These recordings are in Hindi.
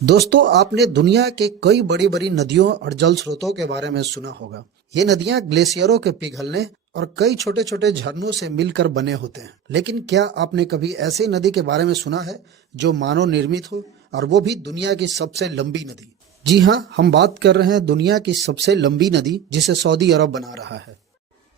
दोस्तों, आपने दुनिया के कई बड़ी बड़ी नदियों और जल स्रोतों के बारे में सुना होगा। ये नदियां ग्लेशियरों के पिघलने और कई छोटे छोटे झरनों से मिलकर बने होते हैं। लेकिन क्या आपने कभी ऐसी नदी के बारे में सुना है जो मानव निर्मित हो, और वो भी दुनिया की सबसे लंबी नदी? जी हाँ, हम बात कर रहे हैं दुनिया की सबसे लंबी नदी जिसे सऊदी अरब बना रहा है।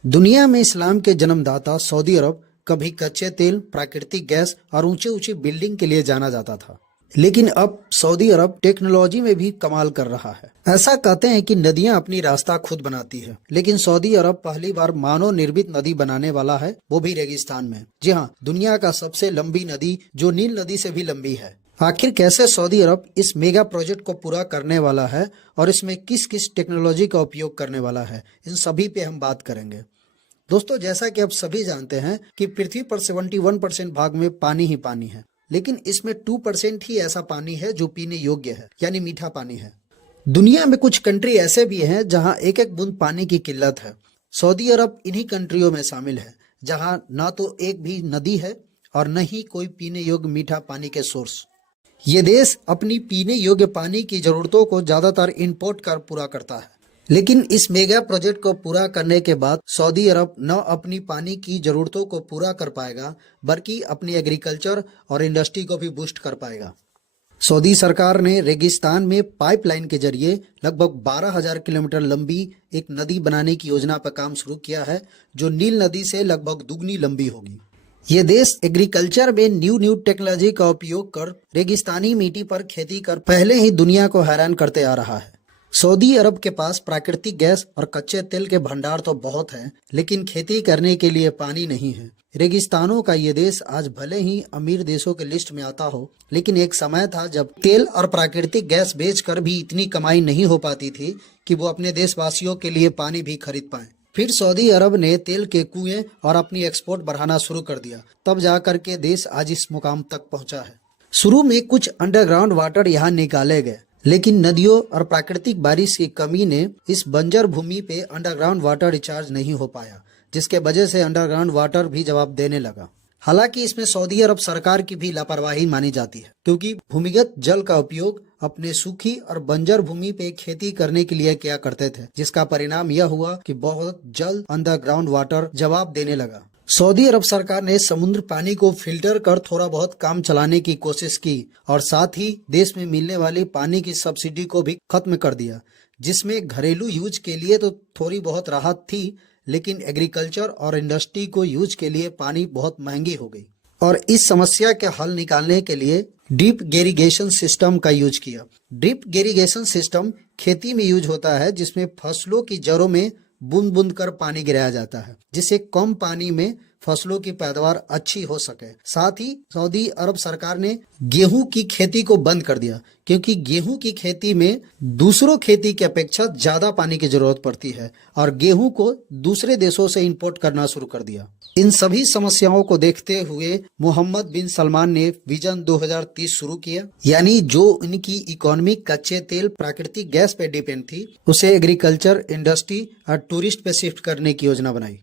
दुनिया में इस्लाम के जन्मदाता सऊदी अरब कभी कच्चे तेल, प्राकृतिक गैस और ऊंची ऊंची बिल्डिंग के लिए जाना जाता था। लेकिन अब सऊदी अरब टेक्नोलॉजी में भी कमाल कर रहा है। ऐसा कहते हैं कि नदियां अपनी रास्ता खुद बनाती है, लेकिन सऊदी अरब पहली बार मानव निर्मित नदी बनाने वाला है, वो भी रेगिस्तान में। जी हाँ, दुनिया का सबसे लंबी नदी जो नील नदी से भी लंबी है। आखिर कैसे सऊदी अरब इस मेगा प्रोजेक्ट को पूरा करने वाला है और इसमें किस किस टेक्नोलॉजी का उपयोग करने वाला है, इन सभी पे हम बात करेंगे। दोस्तों, जैसा कि आप सभी जानते हैं कि पृथ्वी पर 71% भाग में पानी ही पानी है, लेकिन इसमें 2% ही ऐसा पानी है जो पीने योग्य है, यानी मीठा पानी है। दुनिया में कुछ कंट्री ऐसे भी हैं जहां एक एक बूंद पानी की किल्लत है। सऊदी अरब इन्हीं कंट्रियों में शामिल है, जहां ना तो एक भी नदी है और न ही कोई पीने योग्य मीठा पानी के सोर्स। ये देश अपनी पीने योग्य पानी की जरूरतों को ज्यादातर इंपोर्ट कर पूरा करता है। लेकिन इस मेगा प्रोजेक्ट को पूरा करने के बाद सऊदी अरब न अपनी पानी की जरूरतों को पूरा कर पाएगा, बल्कि अपनी एग्रीकल्चर और इंडस्ट्री को भी बूस्ट कर पाएगा। सऊदी सरकार ने रेगिस्तान में पाइपलाइन के जरिए लगभग 12,000 किलोमीटर लंबी एक नदी बनाने की योजना पर काम शुरू किया है, जो नील नदी से लगभग दुगनी लंबी होगी। ये देश एग्रीकल्चर में न्यू टेक्नोलॉजी का उपयोग कर रेगिस्तानी मिट्टी पर खेती कर पहले ही दुनिया को हैरान करते आ रहा है। सऊदी अरब के पास प्राकृतिक गैस और कच्चे तेल के भंडार तो बहुत हैं, लेकिन खेती करने के लिए पानी नहीं है। रेगिस्तानों का ये देश आज भले ही अमीर देशों के लिस्ट में आता हो, लेकिन एक समय था जब तेल और प्राकृतिक गैस बेचकर भी इतनी कमाई नहीं हो पाती थी कि वो अपने देशवासियों के लिए पानी भी खरीद पाए। फिर सऊदी अरब ने तेल के कुएं और अपनी एक्सपोर्ट बढ़ाना शुरू कर दिया, तब जाकर के देश आज इस मुकाम तक पहुंचा है। शुरू में कुछ अंडरग्राउंड वाटर यहाँ निकाले गए, लेकिन नदियों और प्राकृतिक बारिश की कमी ने इस बंजर भूमि पे अंडरग्राउंड वाटर रिचार्ज नहीं हो पाया, जिसके वजह से अंडरग्राउंड वाटर भी जवाब देने लगा। हालांकि इसमें सऊदी अरब सरकार की भी लापरवाही मानी जाती है, क्योंकि भूमिगत जल का उपयोग अपने सूखी और बंजर भूमि पे खेती करने के लिए किया करते थे, जिसका परिणाम यह हुआ कि बहुत जल्द अंडरग्राउंड वाटर जवाब देने लगा। सऊदी अरब सरकार ने समुद्र पानी को फिल्टर कर थोड़ा बहुत काम चलाने की कोशिश की और साथ ही देश में मिलने वाली पानी की सब्सिडी को भी खत्म कर दिया, जिसमें घरेलू यूज के लिए तो थोड़ी बहुत राहत थी, लेकिन एग्रीकल्चर और इंडस्ट्री को यूज के लिए पानी बहुत महंगी हो गई। और इस समस्या के हल निकालने के लिए ड्रिप इरिगेशन सिस्टम का यूज किया। ड्रिप इरिगेशन सिस्टम खेती में यूज होता है, जिसमें फसलों की जड़ों में बूंद बूंद कर पानी गिराया जाता है, जिससे कम पानी में फसलों की पैदावार अच्छी हो सके। साथ ही सऊदी अरब सरकार ने गेहूं की खेती को बंद कर दिया, क्योंकि गेहूं की खेती में दूसरों खेती की अपेक्षा ज्यादा पानी की जरूरत पड़ती है, और गेहूं को दूसरे देशों से इंपोर्ट करना शुरू कर दिया। इन सभी समस्याओं को देखते हुए मोहम्मद बिन सलमान ने विजन 2030 शुरू किया, यानी जो इनकी इकोनॉमी कच्चे तेल, प्राकृतिक गैस पे डिपेंड थी, उसे एग्रीकल्चर, इंडस्ट्री और टूरिस्ट पे शिफ्ट करने की योजना बनाई।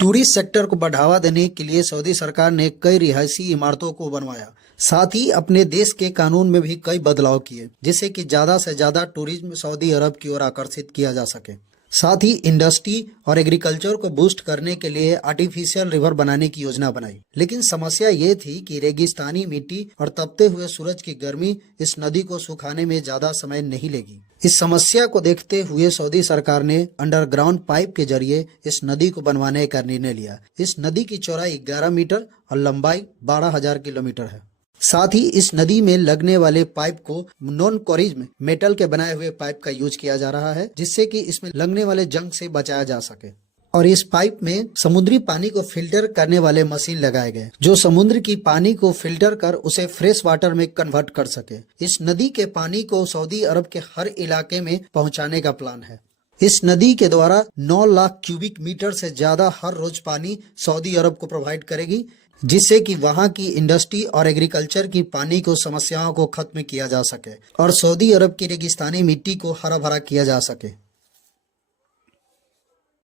टूरिस्ट सेक्टर को बढ़ावा देने के लिए सऊदी सरकार ने कई रिहायशी इमारतों को बनवाया। साथ ही अपने देश के कानून में भी कई बदलाव किए, जिससे कि ज्यादा से ज्यादा टूरिज्म सऊदी अरब की ओर आकर्षित किया जा सके। साथ ही इंडस्ट्री और एग्रीकल्चर को बूस्ट करने के लिए आर्टिफिशियल रिवर बनाने की योजना बनाई। लेकिन समस्या ये थी कि रेगिस्तानी मिट्टी और तपते हुए सूरज की गर्मी इस नदी को सुखाने में ज्यादा समय नहीं लेगी। इस समस्या को देखते हुए सऊदी सरकार ने अंडरग्राउंड पाइप के जरिए इस नदी को बनवाने का निर्णय लिया। इस नदी की चौड़ाई 11 मीटर और लंबाई 12,000 किलोमीटर है। साथ ही इस नदी में लगने वाले पाइप को नॉन कोरिज्म मेटल के बनाए हुए पाइप का यूज किया जा रहा है, जिससे कि इसमें लगने वाले जंग से बचाया जा सके। और इस पाइप में समुद्री पानी को फिल्टर करने वाले मशीन लगाए गए, जो समुद्र की पानी को फिल्टर कर उसे फ्रेश वाटर में कन्वर्ट कर सके। इस नदी के पानी को सऊदी अरब के हर इलाके में पहुंचाने का प्लान है। इस नदी के द्वारा 9 लाख क्यूबिक मीटर से ज्यादा हर रोज पानी सऊदी अरब को प्रोवाइड करेगी, जिससे कि वहां की इंडस्ट्री और एग्रीकल्चर की पानी को समस्याओं को खत्म किया जा सके और सऊदी अरब की रेगिस्तानी मिट्टी को हरा भरा किया जा सके।